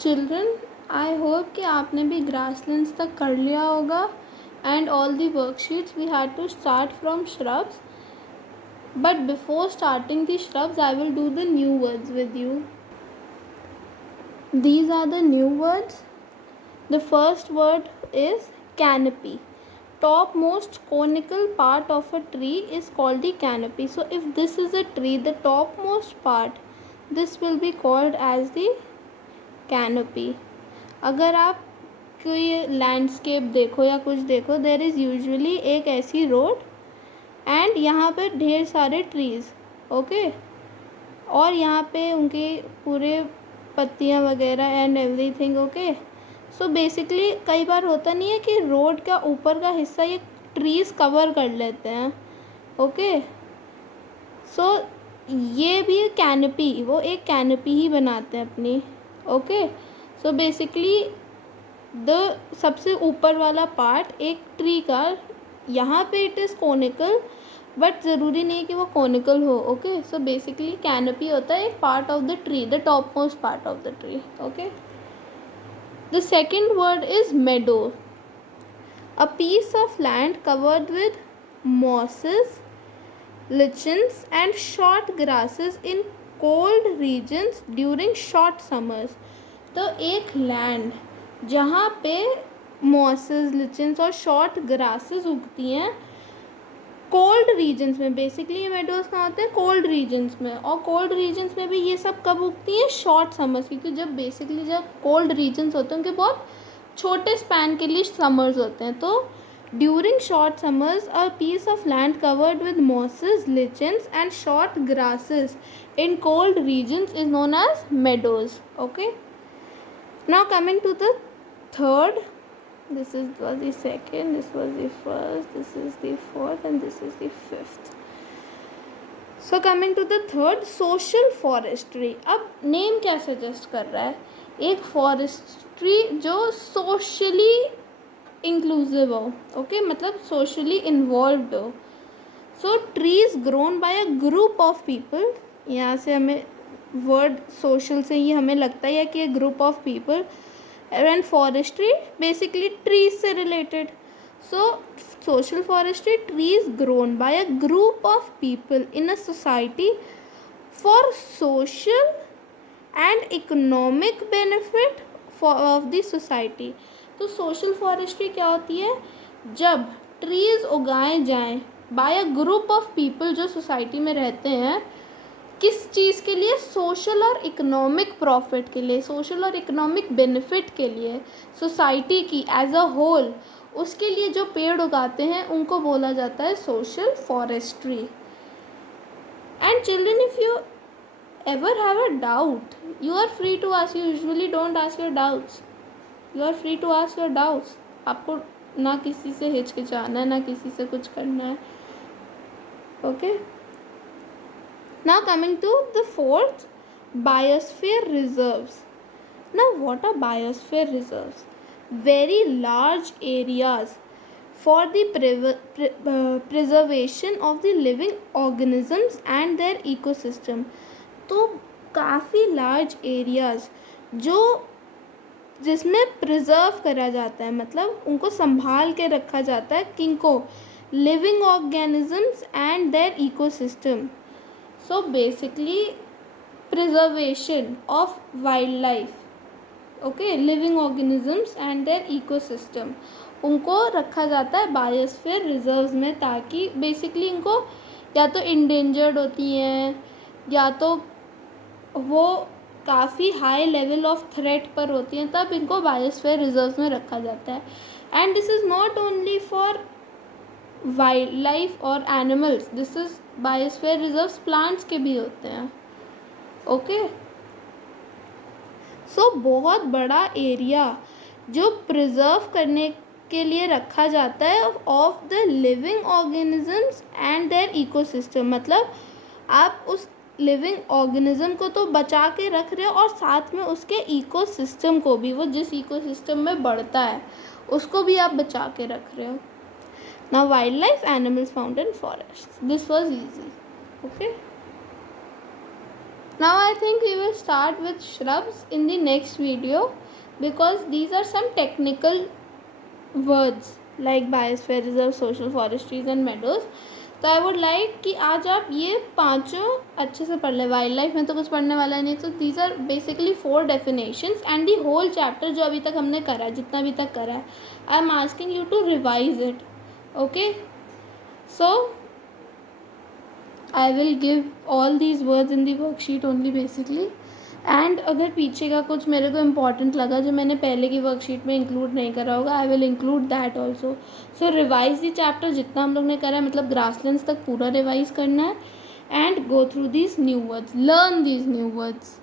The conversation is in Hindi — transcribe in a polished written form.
चिल्ड्रन, आई होप कि आपने भी ग्रासलैंड्स तक कर लिया होगा and all the worksheets we had to start from shrubs. But before starting the shrubs, I will do the new words with you. These are the new words. The first word is canopy. Topmost conical part of a tree is called the canopy. So if this is a tree, the topmost part, this will be called as the canopy. अगर आप कोई लैंडस्केप देखो या कुछ देखो, देयर इज़ यूजुअली एक ऐसी रोड एंड यहाँ पर ढेर सारे ट्रीज़, ओके, और यहाँ पे उनके पूरे पत्तियाँ वगैरह and everything, okay. So basically कई बार होता नहीं है कि रोड का ऊपर का हिस्सा ये ट्रीज़ कवर कर लेते हैं, ओके. सो ये भी कैनपी, वो एक कैनपी ही बनाते हैं अपनी, ओके. सो बेसिकली सबसे ऊपर वाला पार्ट एक ट्री का, यहाँ पे इट इज़ कोनिकल, बट ज़रूरी नहीं कि वो कोनिकल हो, ओके. सो बेसिकली कैनपी होता है एक part of the tree, the top most part of the tree, okay. The second word is meadow. A piece of land covered with mosses, lichens and short grasses in cold regions during short summers. तो एक लैंड जहाँ पे मॉसेस, लिचन्स और शॉर्ट ग्रासेस उगती हैं कोल्ड रीजन्स में. बेसिकली ये मेडोज कहाँ होते हैं? कोल्ड रीजन्स में. और कोल्ड रीजन्स में भी ये सब कब उगती हैं? शॉर्ट समर्स, क्योंकि जब कोल्ड रीजन्स होते हैं उनके बहुत छोटे स्पैन के लिए समर्स होते हैं. तो during short summers a piece of land covered with mosses, lichens and short grasses in cold regions is known as meadows, okay. Now coming to the third, this was the second, this was the first, this is the fourth and this is the fifth. So coming to the third, social forestry. अब नेम क्या सजेस्ट कर रहा है? एक फॉरेस्ट्री जो सोशली इंक्लूसिव हो, ओके, मतलब सोशली इन्वॉल्व्ड हो. So trees grown by a group of people. यहाँ से हमें वर्ड सोशल से ही हमें लगता है कि group of people, and forestry basically trees से related. So social forestry, trees grown by a group of people in a society for social and economic benefit of the society. तो सोशल फॉरेस्ट्री क्या होती है? जब ट्रीज उगाए जाएं by a group of people जो सोसाइटी में रहते हैं, किस चीज़ के लिए? सोशल और इकोनॉमिक प्रॉफिट के लिए, सोशल और इकोनॉमिक बेनिफिट के लिए, सोसाइटी की एज अ होल, उसके लिए जो पेड़ उगाते हैं उनको बोला जाता है social forestry. And children, if you ever have a doubt, you are free to ask. You usually don't ask your doubts, you are free to ask your doubts. आपको ना किसी से हिचकिचाना है, ना किसी से कुछ करना है, okay. Now coming to the fourth, biosphere reserves. Now what are biosphere reserves? Very large areas for the preservation of the living organisms and their ecosystem. तो काफ़ी large areas जो जिसमें प्रिजर्व करा जाता है, मतलब उनको संभाल के रखा जाता है, किनको? Living organisms and their ecosystem. So basically preservation of wildlife, okay, living organisms and their ecosystem, उनको रखा जाता है बायोस्फीयर रिजर्व्स में, ताकि बेसिकली इनको या तो इंडेंजर्ड होती हैं या तो वो काफ़ी हाई लेवल ऑफ थ्रेट पर होती हैं, तब इनको बायोस्फीयर रिजर्व्स में रखा जाता है. And this is not only for wild life और animals, this is biosphere reserves plants के भी होते हैं, ओके. सो बहुत बड़ा एरिया जो प्रिजर्व करने के लिए रखा जाता है of the living organisms and their ecosystem. मतलब आप उस लिविंग ऑर्गेनिज्म को तो बचा के रख रहे हो और साथ में उसके इकोसिस्टम को भी, वो जिस इकोसिस्टम में बढ़ता है उसको भी आप बचा के रख रहे हो. Now wildlife, animals found in forests. This was easy, okay. Now I think we will start with shrubs in the next video, because these are some technical words like biosphere reserve, social forestries and meadows. तो आई वुड लाइक कि आज आप ये पांचों अच्छे से पढ़ लें. वाइल्ड लाइफ में तो कुछ पढ़ने वाला ही नहीं. तो these are basically 4 definitions and the whole chapter जो अभी तक हमने करा है, जितना अभी तक करा है, I am asking you to revise it. Okay, so I will give all these words in the worksheet only basically. And अगर पीछे का कुछ मेरे को इम्पॉर्टेंट लगा जो मैंने पहले की वर्कशीट में इंक्लूड नहीं करा होगा, I will include that also. So revise the chapter जितना हम लोग ने करा है, मतलब ग्रासलैंड्स तक पूरा रिवाइज करना है. And go through these new words, learn these new words.